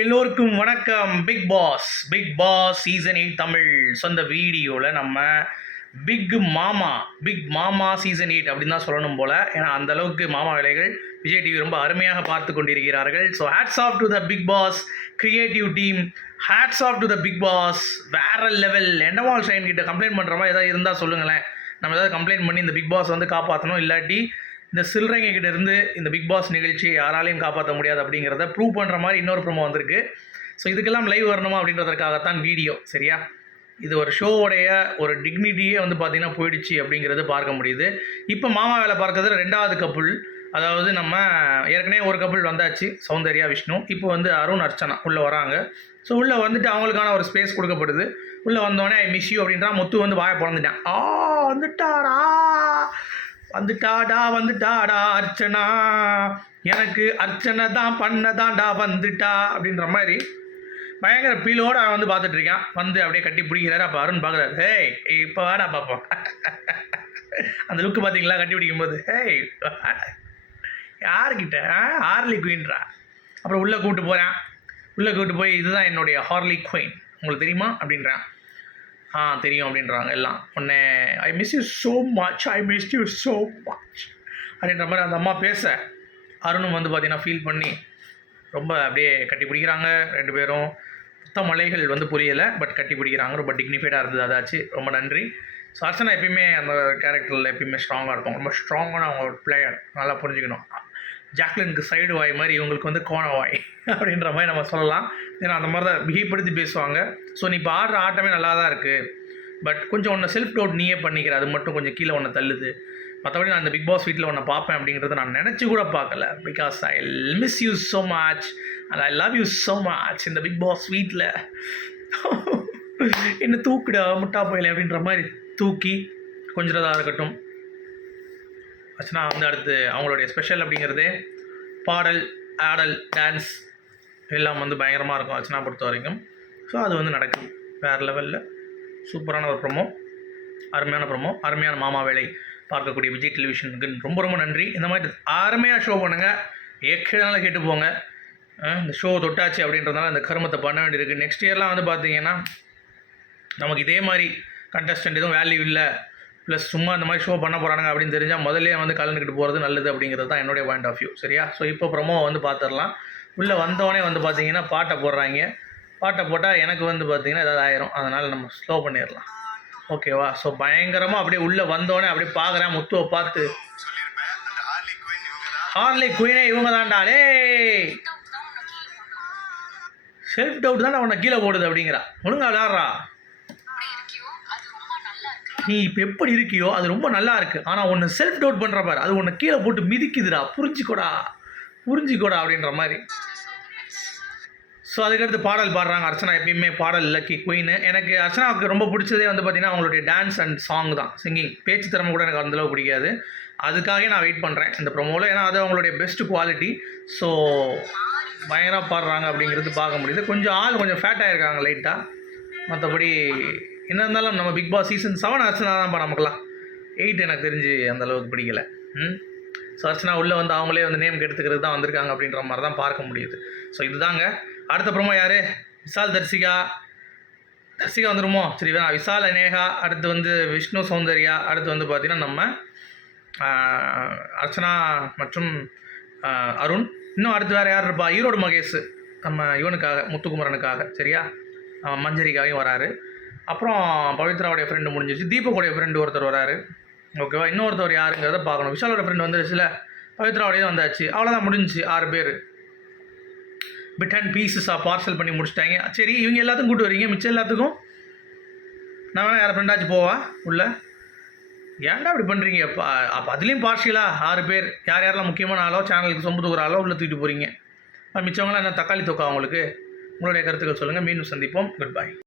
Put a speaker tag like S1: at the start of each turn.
S1: எல்லோருக்கும் வணக்கம். Bigg Boss Bigg Boss season eight Tamil சொந்த வீடியோவில் நம்ம பிக் மாமா பிக் மாமா சீசன் எயிட் அப்படின்னு தான் சொல்லணும் போல். ஏன்னா அந்த அளவுக்கு மாமா வேலைகள் விஜய் டிவி ரொம்ப அருமையாக பார்த்து கொண்டிருக்கிறார்கள். So hats off to the Bigg Boss creative team hats off to the Bigg Boss வேற லெவல் என்னவால் ஷைன் கிட்ட கம்ப்ளைண்ட் பண்ணுற மாதிரி ஏதாவது இருந்தால் சொல்லுங்களேன். நம்ம ஏதாவது கம்ப்ளைண்ட் பண்ணி இந்த பிக் பாஸ் வந்து காப்பாற்றணும் இல்லாட்டி இந்த சில்லறைங்க கிட்ட இருந்து இந்த பிக் பாஸ் நிகழ்ச்சியை யாராலையும் காப்பாற்ற முடியாது அப்படிங்கிறத ப்ரூவ் பண்ணுற மாதிரி இன்னொரு ப்ரோமோ வந்திருக்கு. ஸோ இதுக்கெல்லாம் லைவ் வரணுமா அப்படின்றதுக்காகத்தான் வீடியோ சரியா? இது ஒரு ஷோவுடைய ஒரு டிக்னிட்டியே வந்து பார்த்திங்கன்னா போயிடுச்சு அப்படிங்கிறது பார்க்க முடியுது. இப்போ மாமா வேலை பார்க்கறது ரெண்டாவது கப்புள் அதாவது நம்ம ஏற்கனவே ஒரு கப்புள் வந்தாச்சு சௌந்தர்யா விஷ்ணு. இப்போ வந்து அருண் அர்ச்சனா உள்ளே வராங்க. ஸோ உள்ளே வந்துட்டு அவங்களுக்கான ஒரு ஸ்பேஸ் கொடுக்கப்படுது. உள்ளே வந்தோடனே ஐ மிஸ் யூ அப்படின்றா முத்து வந்து வாயை பிறந்துட்டான் ஆ வந்துட்டாரா? வந்துட்டாடா வந்துட்டாடா அர்ச்சனா. எனக்கு அர்ச்சனை தான் பண்ணதான்டா வந்துட்டா அப்படின்ற மாதிரி பயங்கர பீலோடு அவன் வந்து பார்த்துட்டு இருக்கான். வந்து அப்படியே கட்டி பிடிக்கிறாரு. அப்போ அருண் பார்க்குறாரு. ஹேய் இப்போ வாடா பார்ப்போம் அந்த லுக்கு பார்த்தீங்களா? கட்டி பிடிக்கும்போது ஹேய் வாடா. யாருக்கிட்ட ஹார்லி குயின்றா அப்புறம் உள்ளே கூப்பிட்டு போகிறேன் உள்ளே கூப்பிட்டு போய் இதுதான் என்னுடைய ஹார்லி குயின் உங்களுக்கு தெரியுமா? அப்படின்றான். ஆ தெரியும் அப்படின்றாங்க எல்லாம். உடனே I miss you so much I miss you so much அப்படின்ற மாதிரி அந்த அம்மா பேச அருணும் வந்து பார்த்தீங்கன்னா ஃபீல் பண்ணி ரொம்ப அப்படியே கட்டி பிடிக்கிறாங்க ரெண்டு பேரும். புத்த மலைகள் வந்து புரியலை பட் கட்டி பிடிக்கிறாங்க. ரொம்ப டிக்னிஃபைடாக இருந்தது அதாச்சு. ரொம்ப நன்றி. ஸோ அர்ச்சனா எப்பயுமே அந்த கேரக்டரில் எப்பயுமே ஸ்ட்ராங்காக இருக்கும் ரொம்ப ஸ்ட்ராங்கான அவங்க ஒரு பிளேயர் நல்லா புரிஞ்சுக்கணும். ஜாக்லினுக்கு சைடு வாய் மாதிரி இவங்களுக்கு வந்து கோண வாய் அப்படின்ற மாதிரி நம்ம சொல்லலாம். ஏன்னா அந்த மாதிரி தான் மிகைப்படுத்தி பேசுவாங்க. ஸோ நீ இப்போ ஆடுற ஆட்டமே நல்லா தான் இருக்குது பட் கொஞ்சம் ஒன்று செல்ஃப் டவுட் நீயே பண்ணிக்கிற. அது மட்டும் கொஞ்சம் கீழே ஒன்று தள்ளுது. மற்றபடி நான் இந்த பிக் பாஸ் வீட்டில் ஒன்று பார்ப்பேன் அப்படிங்கிறத நான் நினச்சி கூட பார்க்கல. Because I miss you so much and I love you so much இந்த பிக் பாஸ் வீட்டில் என்ன தூக்குடா முட்டா போயில அப்படின்ற மாதிரி தூக்கி கொஞ்சதாக இருக்கட்டும். அர்ச்சனா வந்து அடுத்து அவங்களுடைய ஸ்பெஷல் அப்படிங்கிறது பாடல் ஆடல் டான்ஸ் எல்லாம் வந்து பயங்கரமாக இருக்கும் அர்ச்சனா பொறுத்த வரைக்கும். ஸோ அது வந்து நடக்கும். வேறு லெவலில் சூப்பரான ஒரு ப்ரொமோ அருமையான ப்ரொமோ அருமையான மாமா வேலை பார்க்கக்கூடிய விஜய் டெலிவிஷனுக்கு ரொம்ப ரொம்ப நன்றி. இந்த மாதிரி அருமையாக ஷோ பண்ணுங்கள் ஏற்கனவே கேட்டு போங்க. இந்த ஷோ தொட்டாச்சு அப்படின்றதுனால அந்த கருமத்தை பண்ண வேண்டியிருக்கு. நெக்ஸ்ட் இயர்லாம் வந்து பார்த்தீங்கன்னா நமக்கு இதே மாதிரி கண்டஸ்டன்ட் எதுவும் வேல்யூ இல்லை. ப்ளஸ் சும்மா இந்த மாதிரி ஷோ பண்ண போகிறாங்க அப்படின்னு தெரிஞ்சால் முதல்ல வந்து கலந்துக்கிட்டு போகிறது நல்லது அப்படிங்கிறது தான் என்னுடைய பாயிண்ட் ஆஃப் வியூ சரியா? ஸோ இப்போ ப்ரொமோ வந்து பார்த்துடலாம் உள்ளே வந்தோடனே வந்து பார்த்தீங்கன்னா பாட்டை போடுறாங்க. பாட்டை போட்டால் எனக்கு வந்து பார்த்தீங்கன்னா ஏதாவது ஆயிரும். அதனால் நம்ம ஸ்லோ பண்ணிடலாம். ஓகேவா ஸோ பயங்கரமாக அப்படியே உள்ளே வந்தோடனே அப்படியே பார்க்குறேன் முத்துவை பார்த்து. ஹார்லி குயினே இவங்க தாண்டாலே செல்ஃப் டவுட் தான் உன்னை கீழே போடுது அப்படிங்கிறா. ஒழுங்கா விளாட்றா நீ இப்போ எப்படி இருக்கியோ அது ரொம்ப நல்லா இருக்குது ஆனால் ஒன்று செல்ஃப் டவுட் பண்ணுற பாரு. அது ஒன்று கீழே போட்டு மிதிக்குதுடா. புரிஞ்சுக்கோடா. புரிஞ்சுக்கோடா அப்படின்ற மாதிரி. ஸோ அதுக்கடுத்து பாடல் பாடுறாங்க. அர்ச்சனா எப்பயுமே பாடல் லக்கி குயின் எனக்கு அர்ச்சனாவுக்கு ரொம்ப பிடிச்சதே வந்து பார்த்தீங்கன்னா அவங்களுடைய டான்ஸ் அண்ட் சாங் தான். சிங்கிங் பேச்சு திறமை கூட எனக்கு அந்தளவு பிடிக்காது. அதுக்காகவே நான் வெயிட் பண்ணுறேன் இந்த ப்ரொமோவில் ஏன்னா அது அவங்களுடைய பெஸ்ட் குவாலிட்டி ஸோ பயங்கரமாக பாடுறாங்க அப்படிங்கிறது பார்க்க முடியுது. கொஞ்சம் ஆள் கொஞ்சம் ஃபேட்டாக இருக்காங்க லைட்டாக மற்றபடி என்ன இருந்தாலும் நம்ம Bigg Boss season seven Archana தான்ப்பா நமக்குலாம் எயிட் எனக்கு தெரிஞ்சு அந்த அளவுக்கு பிடிக்கல. ம்? ஸோ அர்ச்சனா உள்ளே வந்து அவங்களே வந்து நேம் கெடுத்துக்கிறது தான் வந்திருக்காங்க அப்படின்ற மாதிரி தான் பார்க்க முடியுது. ஸோ இதுதாங்க. அடுத்த ப்ரோமோ யார்? விசால் தர்சிகா தர்சிகா வந்துருமோ? சரி வேணாம் விசால் அநேகா. அடுத்து வந்து விஷ்ணு சௌந்தர்யா. அடுத்து வந்து பார்த்திங்கன்னா நம்ம அர்ச்சனா மற்றும் அருண். இன்னும் அடுத்து வேறு யார் இருப்பா? ஈரோடு மகேஷ். நம்ம இவனுக்காக முத்துக்குமரனுக்காக. சரியா? அவன் மஞ்சரிக்காகவும் வராரு. அப்புறம் பவித்ராவுடைய ஃப்ரெண்டு முடிஞ்சிச்சு தீபக்குடைய ஃப்ரெண்டு ஒருத்தர் வராரு. ஓகேவா இன்னொருத்தர் யாருங்கிறத பார்க்கணும். விஷாலோட ஃப்ரெண்டு வந்துருச்சுல பவித்ராவுடையது வந்தாச்சு. அவ்வளோதான் முடிஞ்சிச்சு ஆறு பேர். பிட் அண்ட் பீசஸாக பார்சல் பண்ணி முடிச்சிட்டாங்க. சரி இவங்க எல்லாத்துக்கும் கூட்டு வரீங்க. மிச்சம் எல்லாத்துக்கும்? நான் வேணா யார் ஃப்ரெண்டாச்சும் போவா உள்ள. ஏன்டா அப்படி பண்ணுறீங்க அப்போ அப்போ அதுலேயும் பார்ஷியலாக ஆறு பேர். யார் யாரெல்லாம் முக்கியமான ஆளோ சேனலுக்கு சொம்பு தூக்குற ஆளோ உள்ள தூக்கிட்டு போகிறீங்க மிச்சவங்களாம் என்ன தக்காளி தொக்கா உங்களுக்கு உங்களுடைய கருத்துக்கள் சொல்லுங்கள் மீண்டும் சந்திப்போம். Good bye